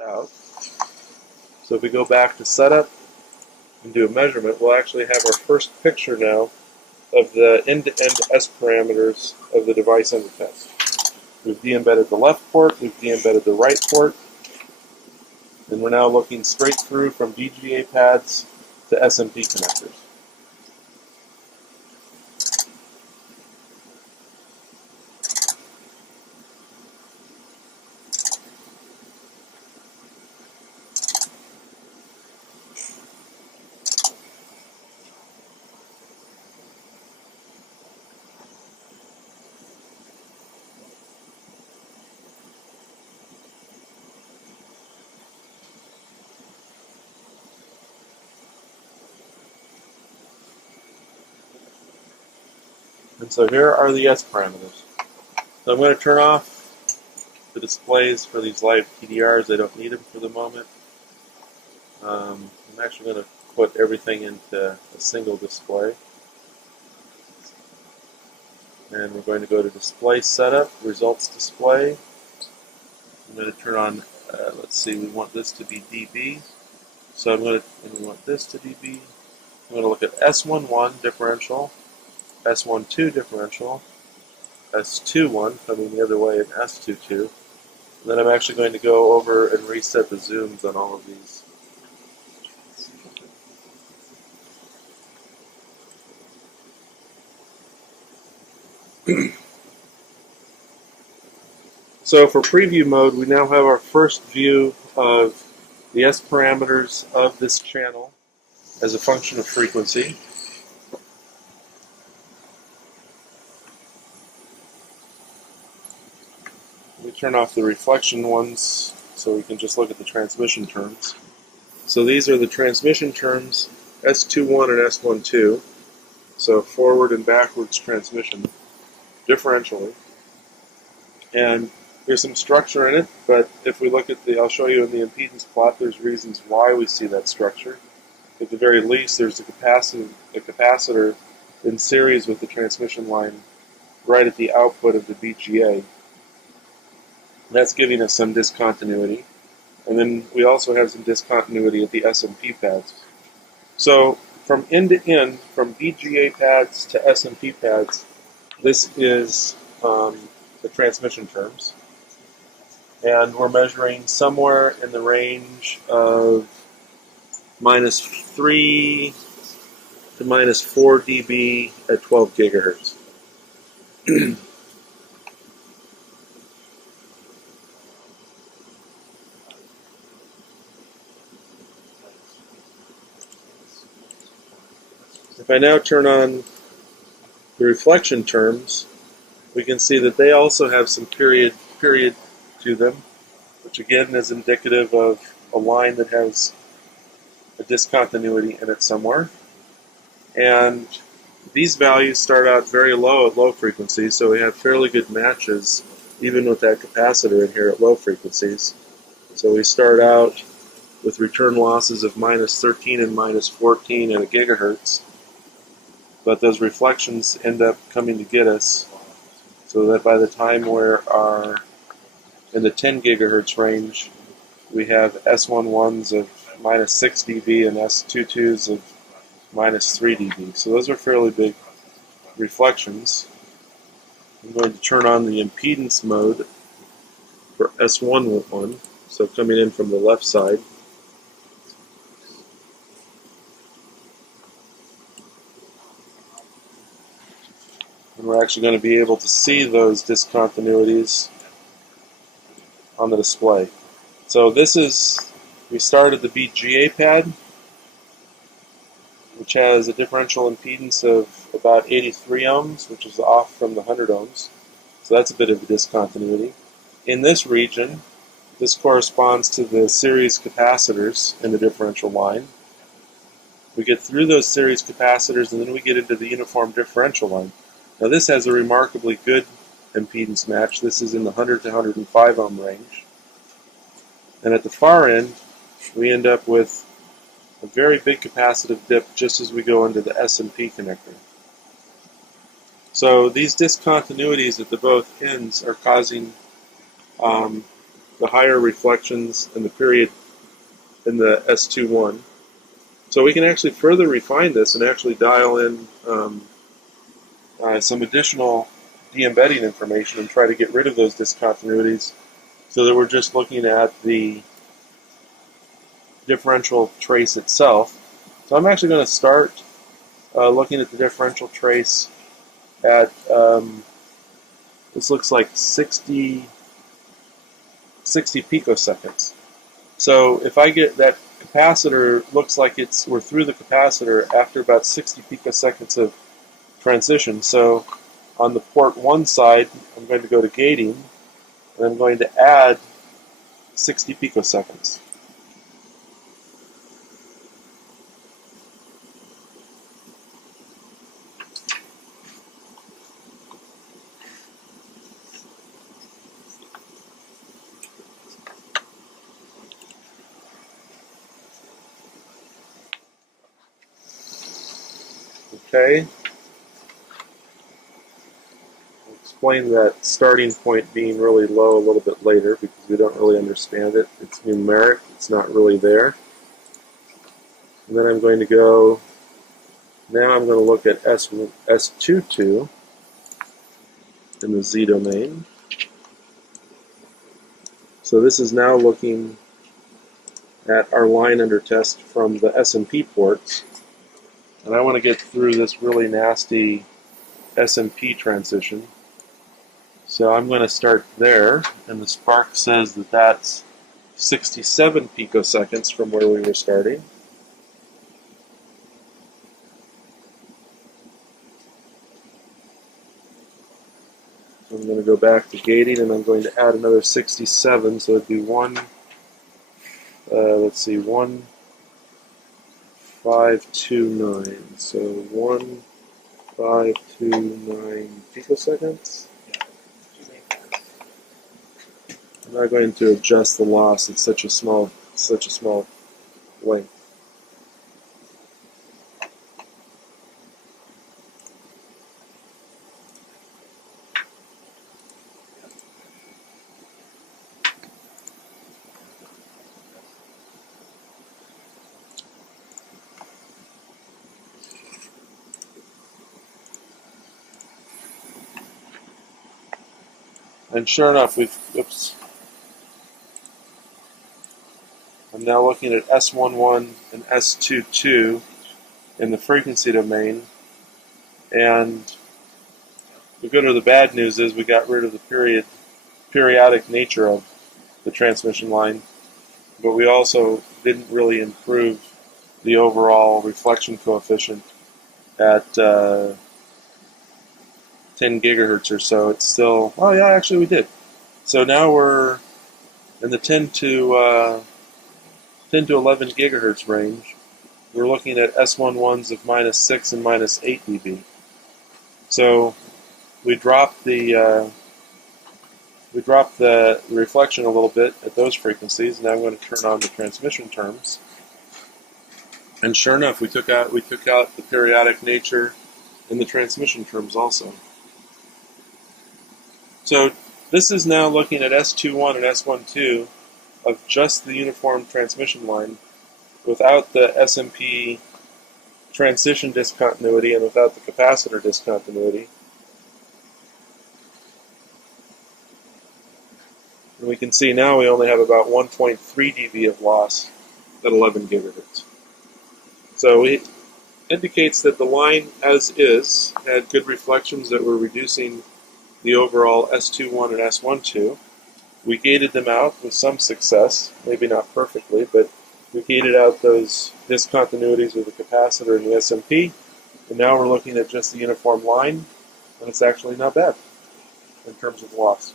out. So if we go back to setup and do a measurement, we'll actually have our first picture now of the end-to-end S parameters of the device under test. We've de-embedded the left port, we've de-embedded the right port, and we're now looking straight through from VGA pads to SMP connectors. And so here are the S parameters. So I'm going to turn off the displays for these live PDRs. I don't need them for the moment. I'm actually going to put everything into a single display. And we're going to go to Display Setup, Results Display. I'm going to turn on, let's see, we want this to be dB. So and we want this to dB. I'm going to look at S11 differential, S12 differential, S21 coming the other way, and S22. And then I'm actually going to go over and reset the zooms on all of these. So for preview mode, we now have our first view of the S parameters of this channel as a function of frequency. We turn off the reflection ones so we can just look at the transmission terms. So these are the transmission terms, S21 and S12, so forward and backwards transmission differentially. And there's some structure in it, but if we look at I'll show you in the impedance plot, there's reasons why we see that structure. At the very least, there's a capacitor in series with the transmission line right at the output of the BGA. That's giving us some discontinuity. And then we also have some discontinuity at the SMP pads. So from end to end, from BGA pads to SMP pads, this is the transmission terms. And we're measuring somewhere in the range of -3 to -4 dB at 12 gigahertz. If I now turn on the reflection terms, we can see that they also have some period to them, which again is indicative of a line that has a discontinuity in it somewhere. And these values start out very low at low frequencies, so we have fairly good matches even with that capacitor in here at low frequencies. So we start out with return losses of -13 and -14 at a gigahertz, but those reflections end up coming to get us, so that by the time we are in the 10 gigahertz range, we have S11s of -6 dB and S22s of -3 dB. So those are fairly big reflections. I'm going to turn on the impedance mode for S11, so coming in from the left side. And we're actually going to be able to see those discontinuities on the display. So this is, we started the BGA pad, which has a differential impedance of about 83 ohms, which is off from the 100 ohms. So that's a bit of a discontinuity. In this region, this corresponds to the series capacitors in the differential line. We get through those series capacitors and then we get into the uniform differential line. Now this has a remarkably good impedance match. This is in the 100 to 105 ohm range. And at the far end, we end up with a very big capacitive dip just as we go into the SMP connector. So these discontinuities at the both ends are causing the higher reflections in the period in the S21. So we can actually further refine this and actually dial in some additional de-embedding information and try to get rid of those discontinuities so that we're just looking at the differential trace itself. So I'm actually going to start looking at the differential trace at, this looks like 60 picoseconds. So if I get that capacitor, looks like we're through the capacitor after about 60 picoseconds of transition. So on the port 1 side, I'm going to go to gating, and I'm going to add 60 picoseconds. Okay. I'll explain that starting point being really low a little bit later because we don't really understand it. It's numeric, it's not really there. And then I'm going to go, now I'm going to look at S22 in the Z domain. So this is now looking at our line under test from the SMP ports. And I want to get through this really nasty SMP transition. So I'm going to start there, and the SPARQ says that that's 67 picoseconds from where we were starting. So I'm going to go back to gating, and I'm going to add another 67, so it'd be 1529. So 1529 picoseconds. I'm not going to adjust the loss. It's such a small length. And sure enough, I'm now looking at S11 and S22 in the frequency domain, and the good or the bad news is we got rid of the periodic nature of the transmission line, but we also didn't really improve the overall reflection coefficient at 10 gigahertz or so. It's still, oh yeah, actually we did. So now we're in the 10 to 11 gigahertz range. We're looking at S11s of -6 and -8 dB. So we dropped the reflection a little bit at those frequencies. Now I'm going to turn on the transmission terms. And sure enough, we took out the periodic nature in the transmission terms also. So this is now looking at S21 and S12 of just the uniform transmission line without the SMP transition discontinuity and without the capacitor discontinuity. And we can see now we only have about 1.3 dB of loss at 11 gigahertz. So it indicates that the line as is had good reflections that were reducing the overall S21 and S12. We gated them out with some success, maybe not perfectly, but we gated out those discontinuities with the capacitor and the SMP, and now we're looking at just the uniform line, and it's actually not bad in terms of loss.